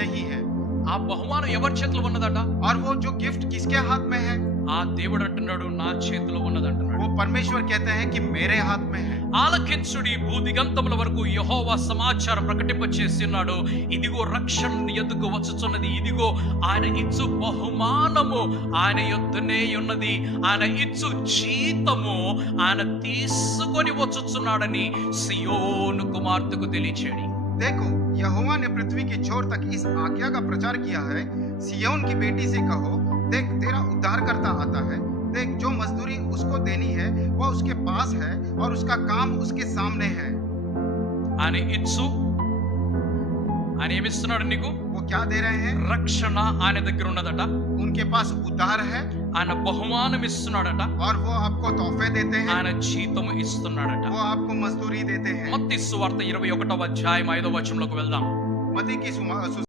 नहीं है। ఆ బహుమానం ఎవరి చేతిలో ఉన్నదట? और वो जो गिफ्ट किसके हाथ में है? ఆ దేవుడు అంటున్నాడు నా చేతిలో ఉన్నదంటున్నాడు. वो परमेश्वर कहते हैं कि मेरे हाथ में है। ఆలకించుడి, భూదిగంతముల వరకు యెహోవా సమాచారం ప్రకటింపచేసి ఉన్నాడు. ఇదిగో రక్షణ నీ యొద్దకు వచ్చుచున్నది, ఇదిగో ఆయన ఇచ్చు బహుమానము ఆయన యొద్దనే ఉన్నది, ఆయన ఇచ్చు జీతము ఆయన తీసుకొని వచ్చుచున్నాడని సియోను కుమార్తెకు తెలియచేయడి. देखो, यहोवा ने पृथ्वी के छोर तक इस आज्ञा का प्रचार किया है, सिय्योन की बेटी से कहो, देख तेरा उद्धारकर्ता आता है। देख जो मजदूरी उसको देनी है वह उसके पास है और उसका काम उसके सामने है। ఆయన ఇచ్చు, ఆయన ఏమిస్తున్నాడు నీకు? वो क्या दे रहे हैं? రక్షణ ఆయన దగ్గర ఉన్నదట, उनके पास उद्धार है ఆయన బహుమానం ఇస్తున్నాడట, और वो आपको तोहफे देते हैं, ఆయన జీతము ఇస్తున్నాడట. वो आपको मजदूरी देते हैं। మత్తయి సువార్త 21వ అధ్యాయం 5వ వచనంలోకి వెళ్దాం. मत्ती की